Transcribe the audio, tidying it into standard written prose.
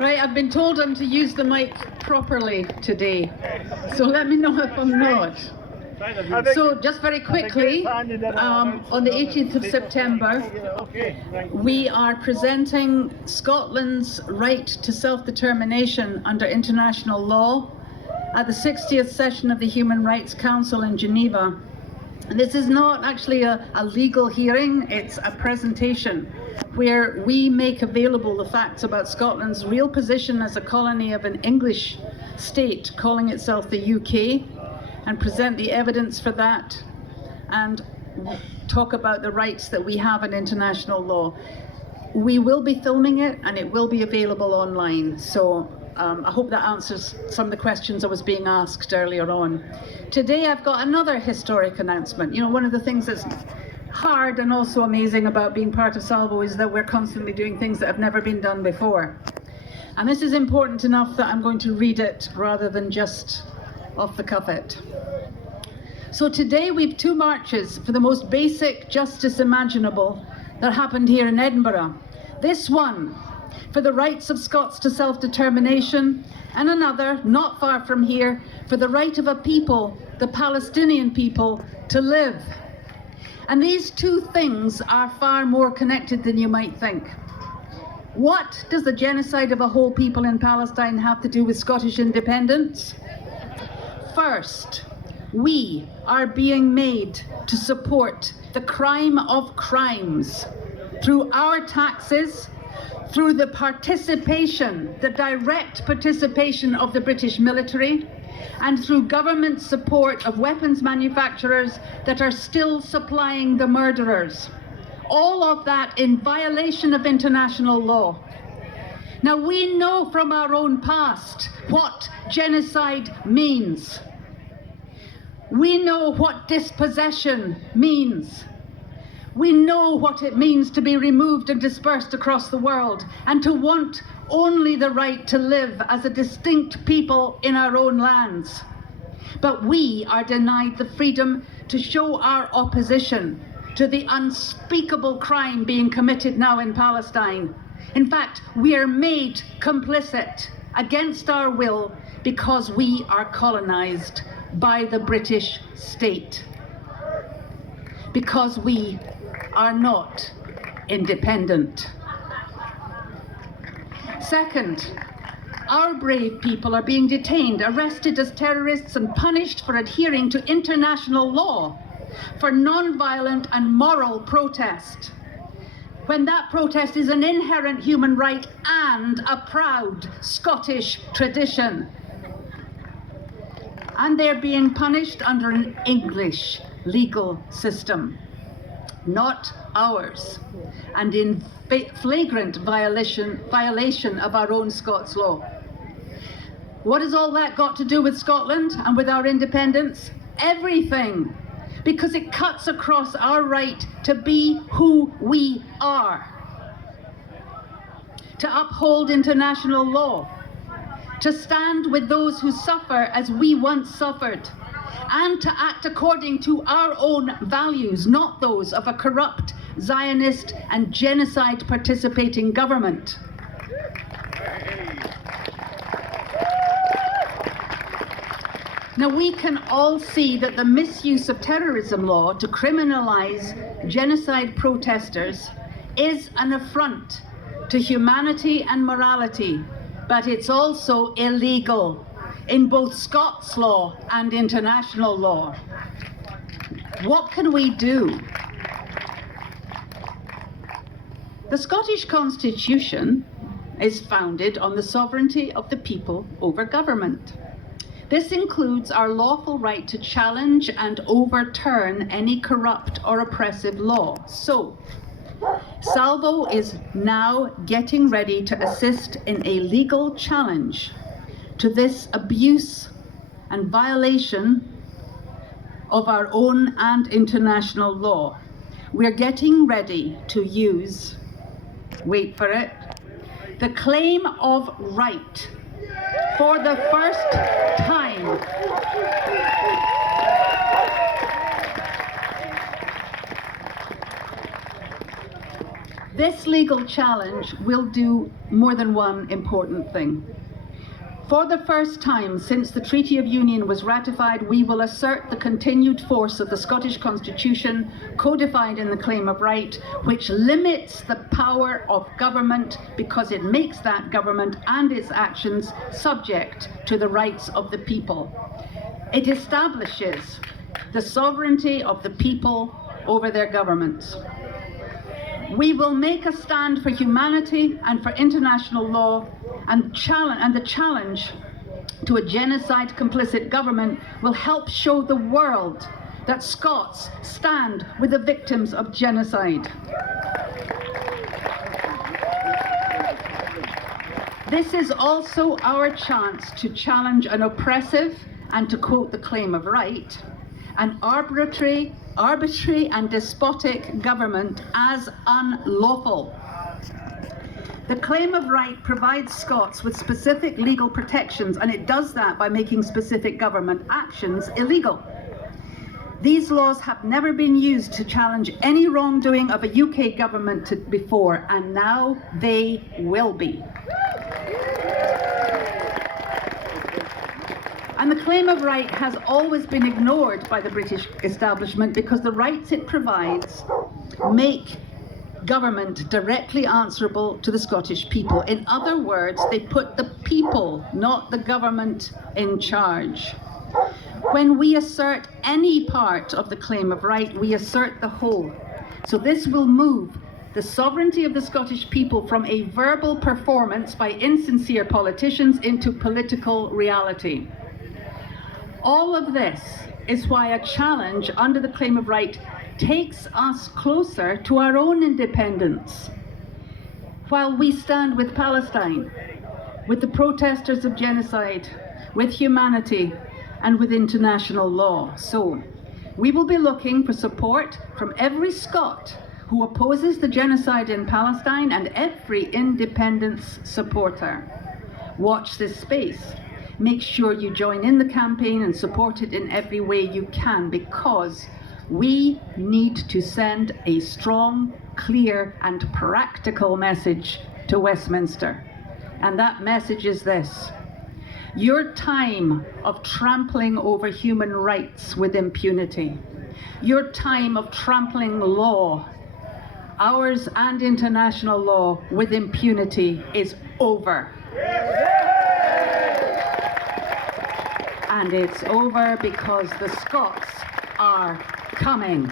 Right, I've been told I'm to use the mic properly today, so let me know if I'm not. So just very quickly, on the 18th of September, we are presenting Scotland's right to self-determination under international law at the 60th session of the Human Rights Council in Geneva. This is not actually a legal hearing, it's a presentation where we make available the facts about Scotland's real position as a colony of an English state calling itself the UK, and present the evidence for that and talk about the rights that we have in international law. We will be filming it and it will be available online, so I hope that answers some of the questions I was being asked earlier on. Today I've got another historic announcement. You know, one of the things that's hard and also amazing about being part of Salvo is that we're constantly doing things that have never been done before. And this is important enough that I'm going to read it rather than just off the cuff it. So today we've two marches for the most basic justice imaginable that happened here in Edinburgh. This one for the rights of Scots to self-determination, and another, not far from here, for the right of a people, the Palestinian people, to live. And these two things are far more connected than you might think. What does the genocide of a whole people in Palestine have to do with Scottish independence? First, we are being made to support the crime of crimes through our taxes, through the participation, the direct participation of the British military, and through government support of weapons manufacturers that are still supplying the murderers. All of that in violation of international law. Now, we know from our own past what genocide means. We know what dispossession means. We know what it means to be removed and dispersed across the world and to want only the right to live as a distinct people in our own lands. But we are denied the freedom to show our opposition to the unspeakable crime being committed now in Palestine. In fact, we are made complicit against our will because we are colonized by the British state. Because we are not independent. Second, our brave people are being detained, arrested as terrorists and punished for adhering to international law, for non-violent and moral protest, when that protest is an inherent human right and a proud Scottish tradition. And they're being punished under an English legal system, not ours, and in flagrant violation of our own Scots law. What has all that got to do with Scotland and with our independence? Everything, because it cuts across our right to be who we are, to uphold international law, to stand with those who suffer as we once suffered, and to act according to our own values, not those of a corrupt, Zionist and genocide participating government. Now, we can all see that the misuse of terrorism law to criminalize genocide protesters is an affront to humanity and morality, but it's also illegal in both Scots law and international law. What can we do? The Scottish Constitution is founded on the sovereignty of the people over government. This includes our lawful right to challenge and overturn any corrupt or oppressive law. So, Salvo is now getting ready to assist in a legal challenge to this abuse and violation of our own and international law. We're getting ready to use, wait for it, the claim of right for the first time. This legal challenge will do more than one important thing. For the first time since the Treaty of Union was ratified, we will assert the continued force of the Scottish Constitution, codified in the Claim of Right, which limits the power of government because it makes that government and its actions subject to the rights of the people. It establishes the sovereignty of the people over their governments. We will make a stand for humanity and for international law, and the challenge to a genocide-complicit government will help show the world that Scots stand with the victims of genocide. This is also our chance to challenge an oppressive, and to quote the Claim of Right, an arbitrary and despotic government as unlawful. The Claim of Right provides Scots with specific legal protections, and it does that by making specific government actions illegal. These laws have never been used to challenge any wrongdoing of a UK government before, and now they will be. And the Claim of Right has always been ignored by the British establishment because the rights it provides make government directly answerable to the Scottish people. In other words, they put the people, not the government, in charge. When we assert any part of the Claim of Right, we assert the whole. So this will move the sovereignty of the Scottish people from a verbal performance by insincere politicians into political reality. All of this is why a challenge under the Claim of Right takes us closer to our own independence. While we stand with Palestine, with the protesters of genocide, with humanity, and with international law. So, we will be looking for support from every Scot who opposes the genocide in Palestine and every independence supporter. Watch this space. Make sure you join in the campaign and support it in every way you can, because we need to send a strong, clear, and practical message to Westminster. And that message is this: your time of trampling over human rights with impunity, your time of trampling law, ours and international law, with impunity is over. And it's over because the Scots are coming.